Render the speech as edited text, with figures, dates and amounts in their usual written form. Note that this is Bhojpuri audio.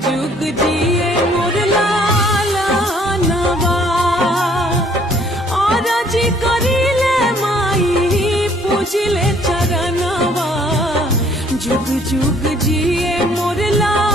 जुग जिए मोर लाला नवा और जी करिले माई पूजिले चरणवा जुग जुग जिए मोर लाला